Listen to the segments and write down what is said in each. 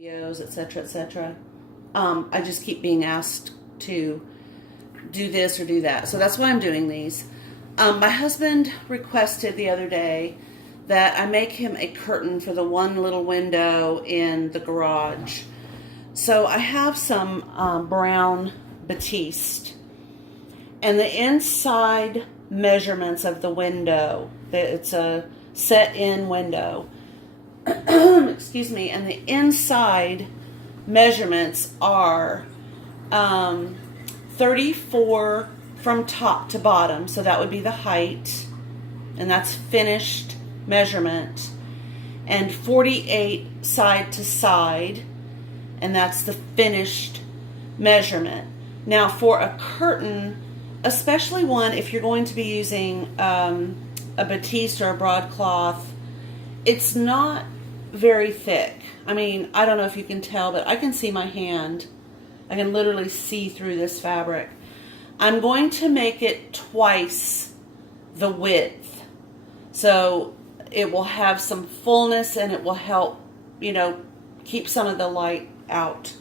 videos, etc., etc. I just keep being asked to do this or do that. So that's why I'm doing these. My husband requested the other day that I make him a curtain for the one little window in the garage. So I have some brown batiste, and the inside measurements of the window, it's a set-in window, excuse me, and the inside measurements are 34 from top to bottom, so that would be the height, and that's finished measurement, and 48 side to side, and that's the finished measurement. Now for a curtain, especially one if you're going to be using a batiste or a broadcloth, it's not very thick. I mean, I don't know if you can tell, but I can see my hand. I can literally see through this fabric. I'm going to make it twice the width, so it will have some fullness and it will help, you know, keep some of the light out.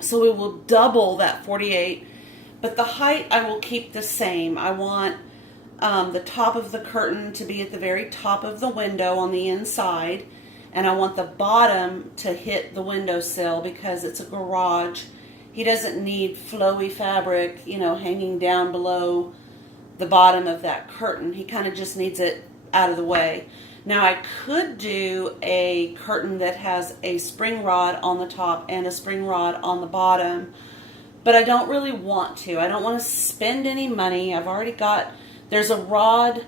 So we will double that 48, but the height I will keep the same. I want the top of the curtain to be at the very top of the window on the inside, and I want the bottom to hit the windowsill because it's a garage. He doesn't need flowy fabric, you know, hanging down below the bottom of that curtain. He kind of just needs it out of the way. Now I could do a curtain that has a spring rod on the top and a spring rod on the bottom, but I don't really want to. I don't want to spend any money. I've already got, there's a rod,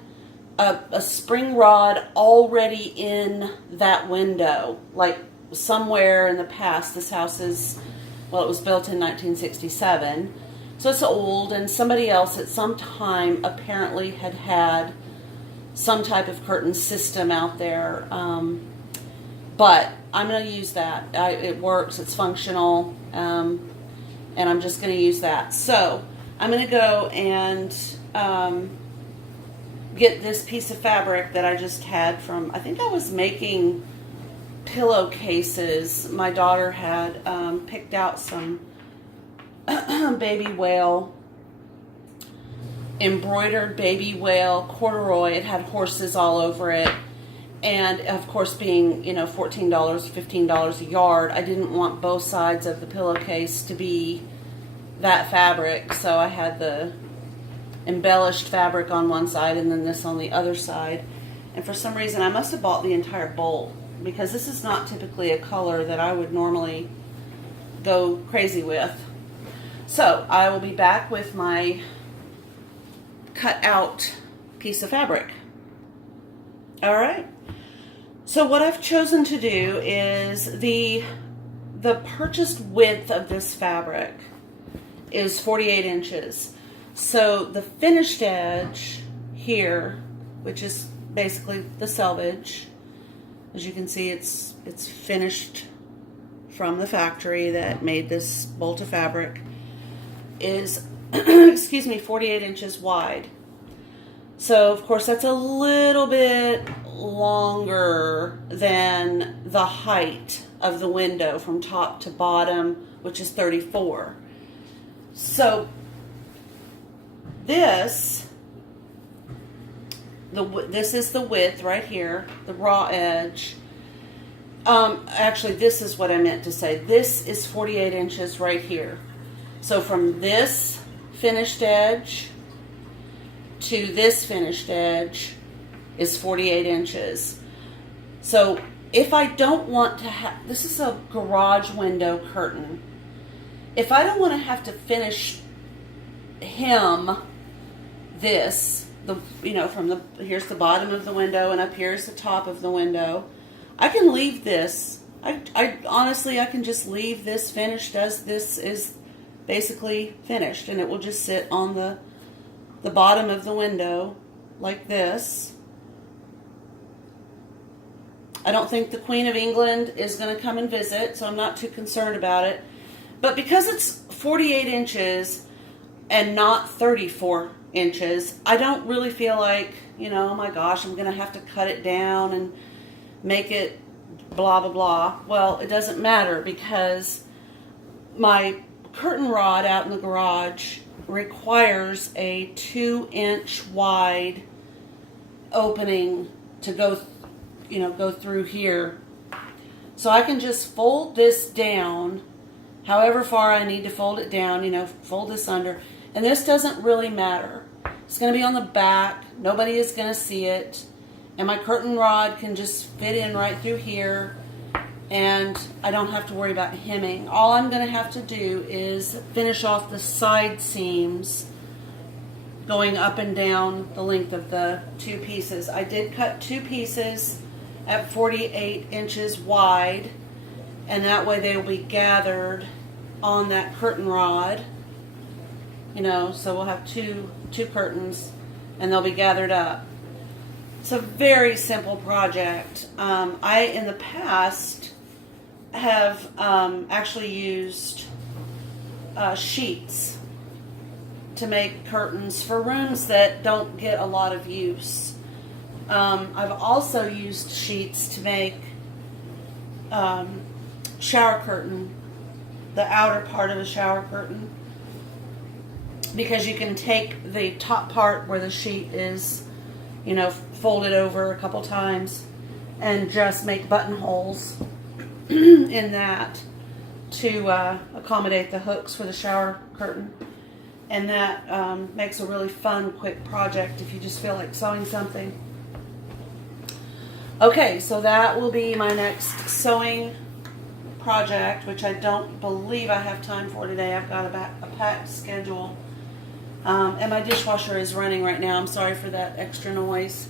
a spring rod already in that window, like somewhere in the past. This house is, well, it was built in 1967, so it's old, and somebody else at some time apparently had some type of curtain system out there, but I'm going to use that. It works, it's functional, and I'm just going to use that. So I'm going to go and get this piece of fabric that I just had from, I think I was making pillowcases. My daughter had picked out some baby whale, embroidered baby whale corduroy. It had horses all over it, and of course, being, you know, $14, $15 a yard, I didn't want both sides of the pillowcase to be that fabric, so I had the embellished fabric on one side and then this on the other side. And for some reason I must have bought the entire bowl, because this is not typically a color that I would normally go crazy with. So I will be back with my cut out piece of fabric. All right, so what I've chosen to do is the purchased width of this fabric is 48 inches. So the finished edge here, which is basically the selvage, as you can see, it's finished from the factory that made this bolt of fabric, is excuse me, 48 inches wide. So of course that's a little bit longer than the height of the window from top to bottom, which is 34. So this is the width right here, the raw edge. Actually, this is what I meant to say. This is 48 inches right here. So from this finished edge to this finished edge is 48 inches. So if I don't want to have, this is a garage window curtain. If I don't want to have to finish him this, from the, here's the bottom of the window and up here's the top of the window, I can leave this. I honestly, I can just leave this finished as this is basically finished, and it will just sit on the bottom of the window like this. I don't think the Queen of England is going to come and visit, so I'm not too concerned about it. But because it's 48 inches and not 34 inches, I don't really feel like, oh my gosh, I'm going to have to cut it down and make it blah, blah, blah. Well, it doesn't matter because my curtain rod out in the garage requires a 2-inch wide opening to go, go through here. So I can just fold this down however far I need to fold it down, fold this under. And this doesn't really matter. It's going to be on the back. Nobody is going to see it. And my curtain rod can just fit in right through here. And I don't have to worry about hemming. All I'm going to have to do is finish off the side seams going up and down the length of the 2 pieces. I did cut 2 pieces at 48 inches wide, and that way they will be gathered on that curtain rod. So we'll have two curtains, and they'll be gathered up. It's a very simple project. I, in the past, have actually used sheets to make curtains for rooms that don't get a lot of use. I've also used sheets to make shower curtain, the outer part of a shower curtain, because you can take the top part where the sheet is, folded over a couple times and just make buttonholes in that to accommodate the hooks for the shower curtain. And that makes a really fun, quick project if you just feel like sewing something. Okay, so that will be my next sewing project, which I don't believe I have time for today. I've got a packed schedule. And my dishwasher is running right now. I'm sorry for that extra noise.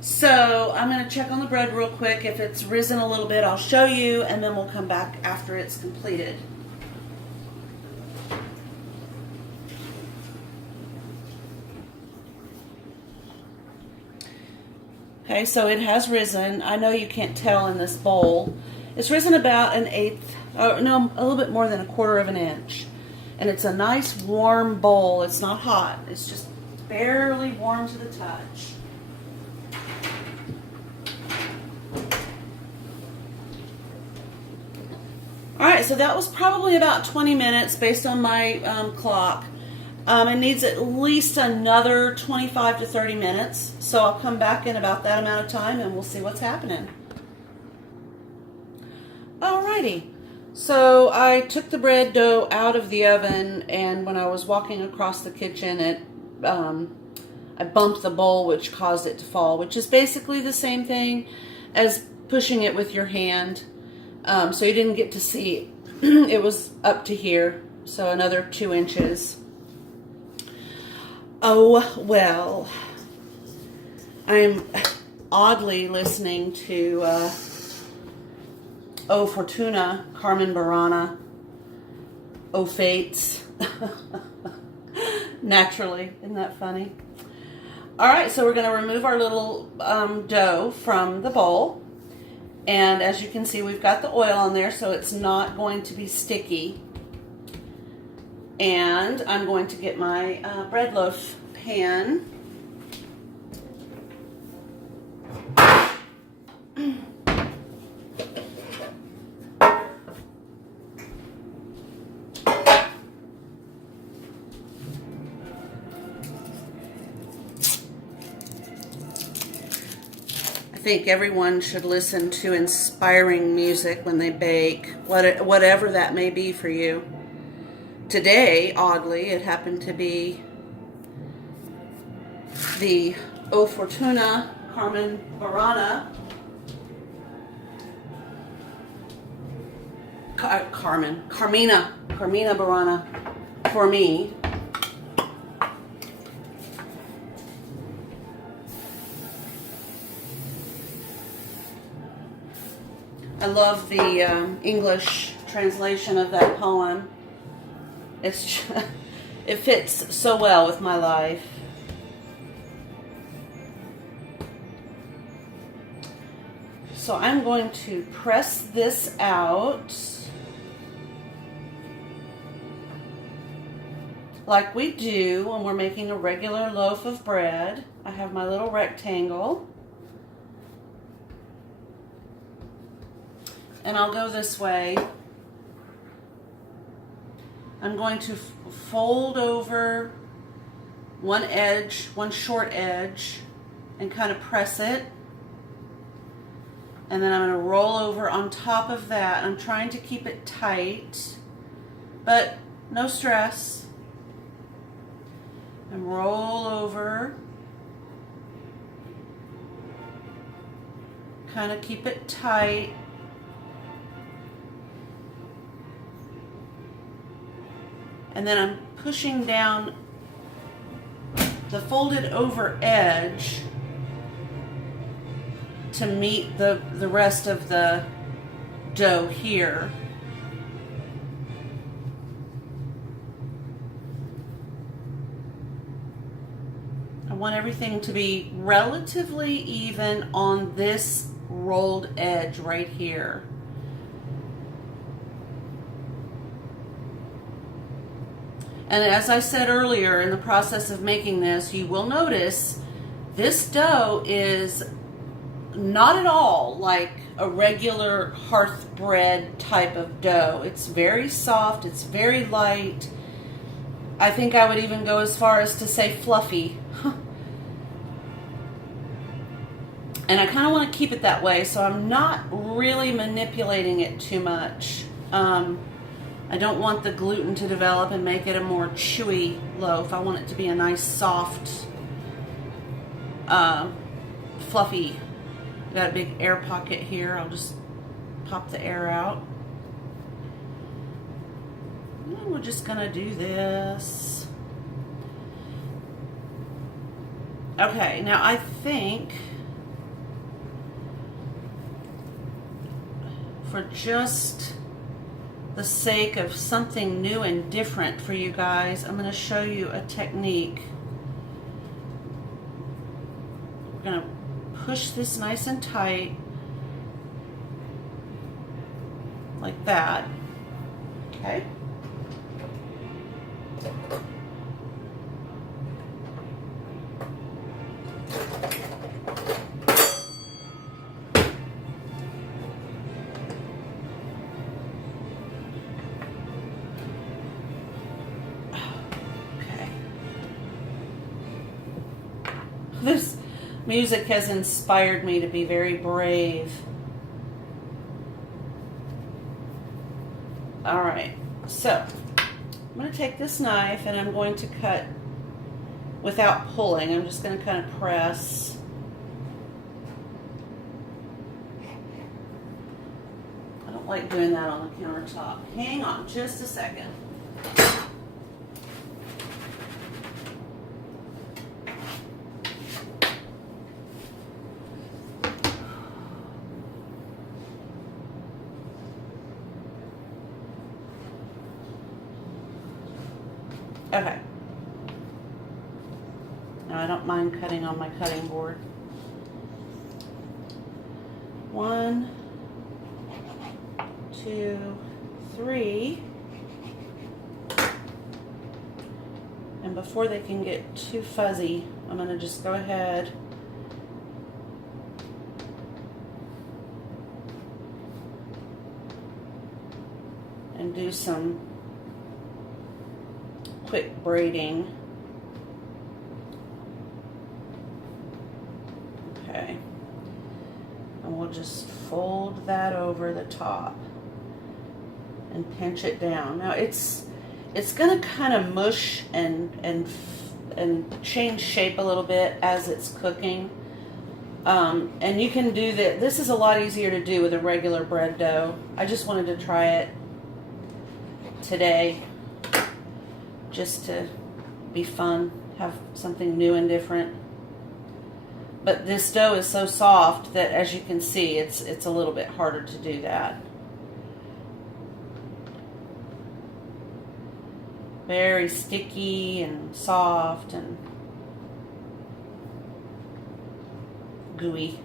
So I'm going to check on the bread real quick. If it's risen a little bit, I'll show you, and then we'll come back after it's completed. Okay, so it has risen. I know you can't tell in this bowl. It's risen about an eighth, a little bit more than 1/4 of an inch. And it's a nice warm bowl. It's not hot. It's just barely warm to the touch. Alright, so that was probably about 20 minutes based on my clock. It needs at least another 25 to 30 minutes. So I'll come back in about that amount of time and we'll see what's happening. Alrighty. So I took the bread dough out of the oven, and when I was walking across the kitchen, I bumped the bowl, which caused it to fall, which is basically the same thing as pushing it with your hand. So you didn't get to see it was up to here, so another 2 inches. Oh, well, I'm oddly listening to O Fortuna, Carmen Burana, O Fates. Naturally, isn't that funny? Alright, so we're going to remove our little dough from the bowl. And as you can see, we've got the oil on there, so it's not going to be sticky. And I'm going to get my bread loaf pan. I think everyone should listen to inspiring music when they bake, whatever that may be for you. Today, oddly, it happened to be the O Fortuna Carmen Burana. Carmina Burana for me. I love the English translation of that poem. It fits so well with my life. So I'm going to press this out like we do when we're making a regular loaf of bread. I have my little rectangle. and I'll go this way. I'm going to fold over one edge, one short edge, and kind of press it. And then I'm going to roll over on top of that. I'm trying to keep it tight, but no stress. And roll over. Kind of keep it tight. And then I'm pushing down the folded over edge to meet the rest of the dough here. I want everything to be relatively even on this rolled edge right here. And as I said earlier, in the process of making this, you will notice this dough is not at all like a regular hearth bread type of dough. It's very soft, it's very light. I think I would even go as far as to say fluffy. And I kind of want to keep it that way, so I'm not really manipulating it too much. I don't want the gluten to develop and make it a more chewy loaf. I want it to be a nice, soft, fluffy. Got a big air pocket here. I'll just pop the air out. And then we're just gonna do this. Okay, now I think for just the sake of something new and different for you guys, I'm going to show you a technique. We're going to push this nice and tight like that. Okay. This music has inspired me to be very brave. All right, so I'm going to take this knife and I'm going to cut without pulling. I'm just going to kind of press. I don't like doing that on the countertop. Hang on just a second. Okay. Now I don't mind cutting on my cutting board. 1, 2, 3. And before they can get too fuzzy, I'm going to just go ahead and do some quick braiding. Okay. And we'll just fold that over the top and pinch it down. Now it's going to kind of mush and change shape a little bit as it's cooking. And you can do that. This is a lot easier to do with a regular bread dough. I just wanted to try it today, just to be fun, have something new and different. But this dough is so soft that, as you can see, it's a little bit harder to do that. Very sticky and soft and gooey.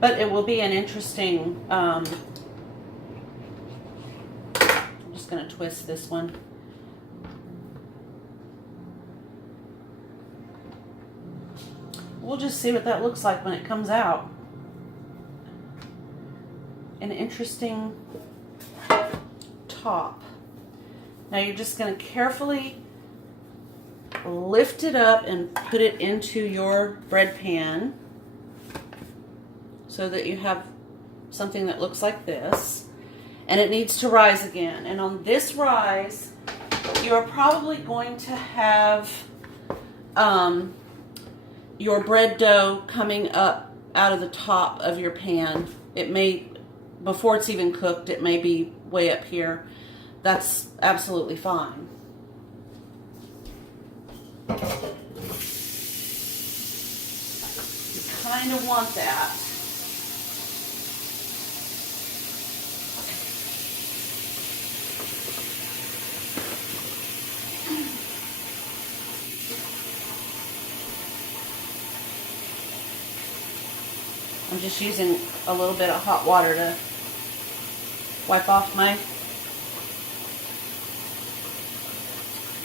But it will be an interesting, I'm just going to twist this one. we'll just see what that looks like when it comes out. An interesting top. Now you're just going to carefully lift it up and put it into your bread pan so that you have something that looks like this. And it needs to rise again. And on this rise, you're probably going to have your bread dough coming up out of the top of your pan. It may, before it's even cooked, it may be way up here. That's absolutely fine. You kind of want that. I'm just using a little bit of hot water to wipe off my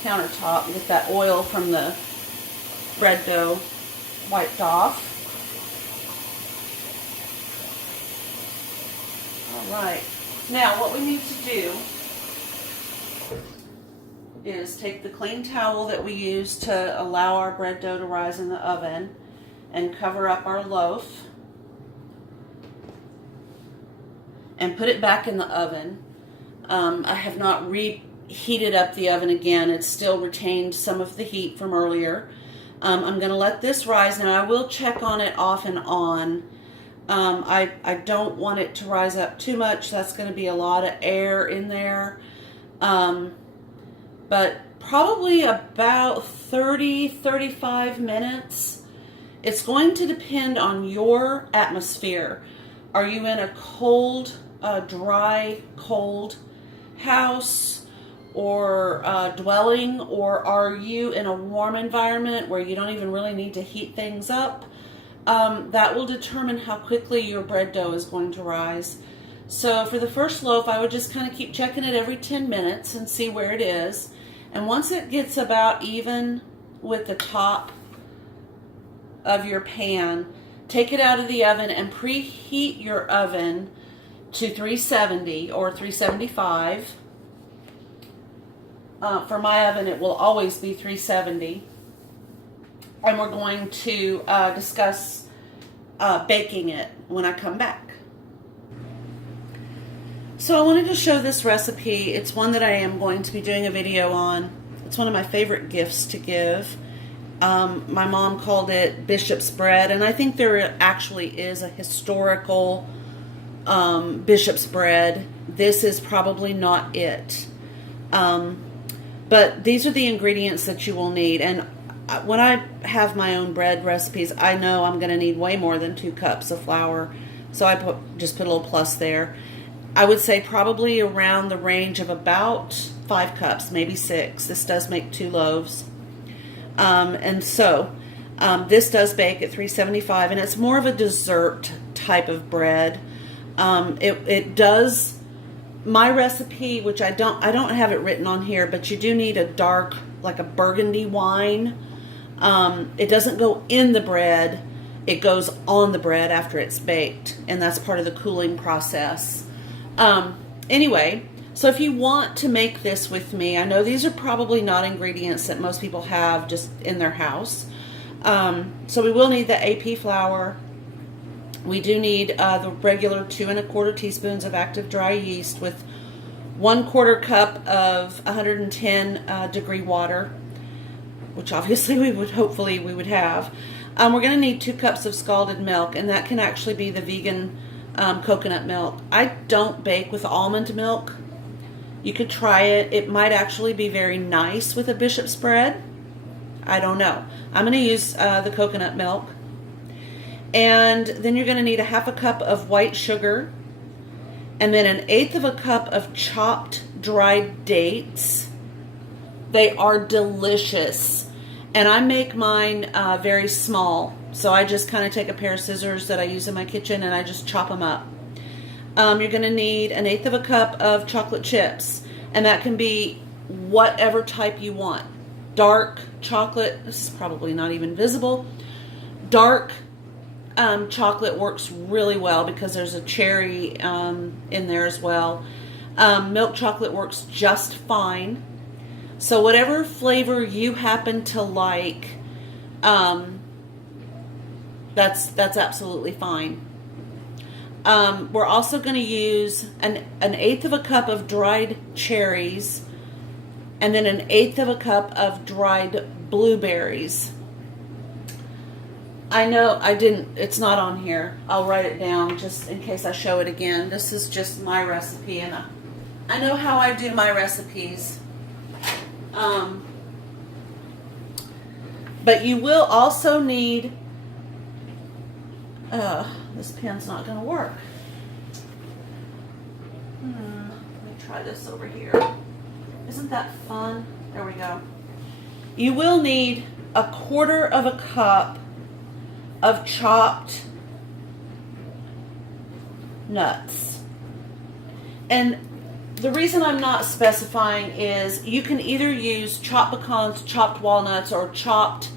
countertop and get that oil from the bread dough wiped off. Alright, now what we need to do is take the clean towel that we use to allow our bread dough to rise in the oven and cover up our loaf and put it back in the oven. I have not reheated up the oven again. It's still retained some of the heat from earlier. I'm going to let this rise. Now I will check on it off and on. I don't want it to rise up too much. That's going to be a lot of air in there. But probably about 30-35 minutes. It's going to depend on your atmosphere. Are you in a cold, dry, cold house or dwelling, or are you in a warm environment where you don't even really need to heat things up? That will determine how quickly your bread dough is going to rise. So for the first loaf, I would just kind of keep checking it every 10 minutes and see where it is. And once it gets about even with the top of your pan, take it out of the oven and preheat your oven to 370 or 375. For my oven, it will always be 370. And we're going to discuss baking it when I come back. So I wanted to show this recipe. It's one that I am going to be doing a video on. It's one of my favorite gifts to give. My mom called it Bishop's bread, and I think there actually is a historical Bishop's bread. This is probably not it. But these are the ingredients that you will need. And when I have my own bread recipes, I know I'm going to need way more than 2 cups of flour. So I just put a little plus there. I would say probably around the range of about 5 cups, maybe 6. This does make 2 loaves. And so this does bake at 375, and it's more of a dessert type of bread. It does, my recipe, which I don't have it written on here, but you do need a dark, like a burgundy wine. It doesn't go in the bread, it goes on the bread after it's baked, and that's part of the cooling process. Anyway, so if you want to make this with me, I know these are probably not ingredients that most people have just in their house. So we will need the AP flour. We do need the regular 2 1/4 teaspoons of active dry yeast with 1/4 cup of 110 degree water, which obviously we would have. We're going to need 2 cups of scalded milk, and that can actually be the vegan coconut milk. I don't bake with almond milk. You could try it. It might actually be very nice with a Bishop's bread. I don't know. I'm going to use the coconut milk. And then you're going to need a 1/2 cup of white sugar, and then 1/8 cup of chopped dried dates. They are delicious. And I make mine very small. So I just kind of take a pair of scissors that I use in my kitchen and I just chop them up. You're going to need 1/8 cup of chocolate chips. And that can be whatever type you want. Dark chocolate, this is probably not even visible. Dark chocolate works really well because there's a cherry in there as well. Milk chocolate works just fine. So whatever flavor you happen to like, that's absolutely fine. We're also going to use an 1/8 of a cup of dried cherries and then an 1/8 of a cup of dried blueberries. I know it's not on here. I'll write it down just in case I show it again. This is just my recipe, and I know how I do my recipes. But you will also need, this pen's not going to work. Let me try this over here. Isn't that fun? There we go. You will need 1/4 of a cup of chopped nuts. And the reason I'm not specifying is you can either use chopped pecans, chopped walnuts, or chopped,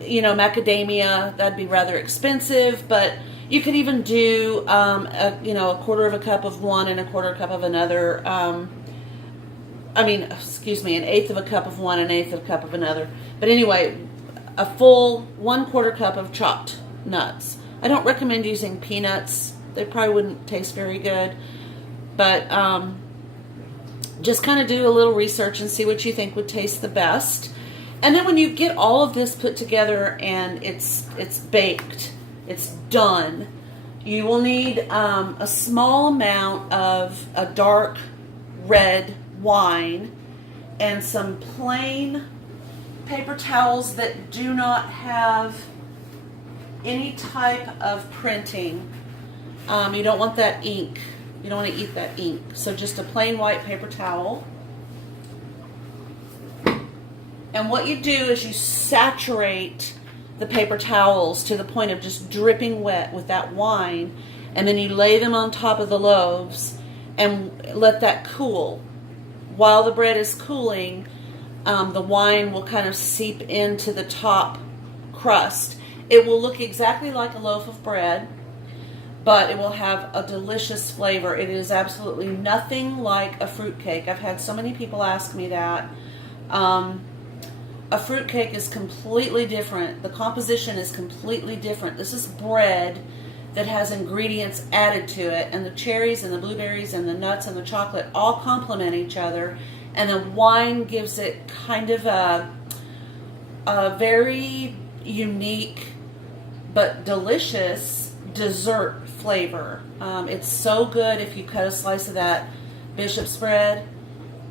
macadamia. That'd be rather expensive, but you could even do, 1/4 of a cup of one and 1/4 cup of another. An 1/8 of a cup of one and 1/8 of a cup of another. But anyway, a full 1/4 cup of chopped nuts. I don't recommend using peanuts. They probably wouldn't taste very good. But just kind of do a little research and see what you think would taste the best. And then when you get all of this put together and it's baked, it's done, you will need a small amount of a dark red wine and some plain paper towels that do not have any type of printing. You don't want that ink. You don't want to eat that ink. So just a plain white paper towel. And what you do is you saturate the paper towels to the point of just dripping wet with that wine, and then you lay them on top of the loaves and let that cool. While the bread is cooling, the wine will kind of seep into the top crust. It will look exactly like a loaf of bread, but it will have a delicious flavor. It is absolutely nothing like a fruitcake. I've had so many people ask me that. A fruitcake is completely different. The composition is completely different. This is bread that has ingredients added to it, and the cherries and the blueberries and the nuts and the chocolate all complement each other, and the wine gives it kind of a very unique but delicious dessert flavor. It's so good if you cut a slice of that bishop's bread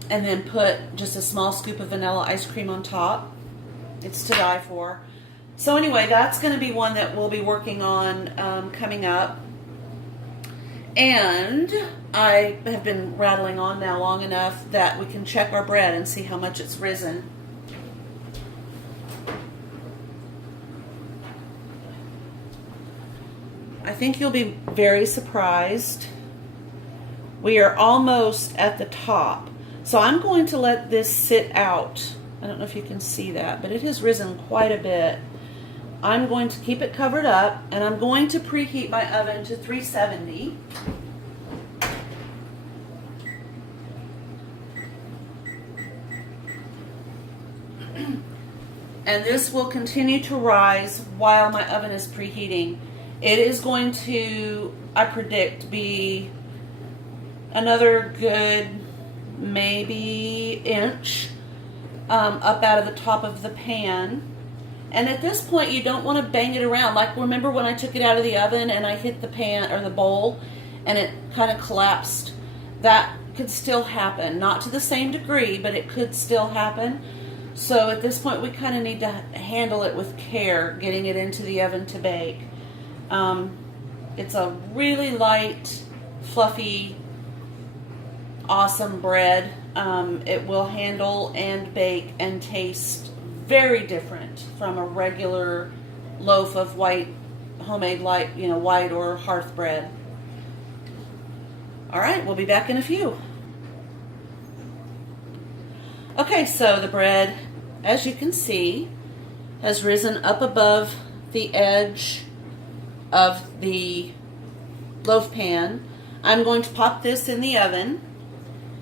and then put just a small scoop of vanilla ice cream on top. It's to die for. So anyway, that's going to be one that we'll be working on coming up. And I have been rattling on now long enough that we can check our bread and see how much it's risen. I think you'll be very surprised. We are almost at the top. So I'm going to let this sit out. I don't know if you can see that, but it has risen quite a bit. I'm going to keep it covered up, and I'm going to preheat my oven to 370. And this will continue to rise while my oven is preheating. It is going to, I predict, be another good maybe inch up out of the top of the pan. And at this point, you don't want to bang it around. Like, remember when I took it out of the oven and I hit the pan or the bowl and it kind of collapsed? That could still happen. Not to the same degree, but it could still happen. So at this point, we kind of need to handle it with care, getting it into the oven to bake. It's a really light, fluffy, awesome bread. It will handle and bake and taste very different from a regular loaf of white, homemade light, white or hearth bread. All right, we'll be back in a few. Okay, so the bread, as you can see, has risen up above the edge of the loaf pan. I'm going to pop this in the oven,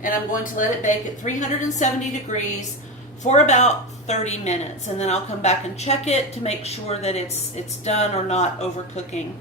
and I'm going to let it bake at 370 degrees for about 30 minutes, and then I'll come back and check it to make sure that it's done or not overcooking.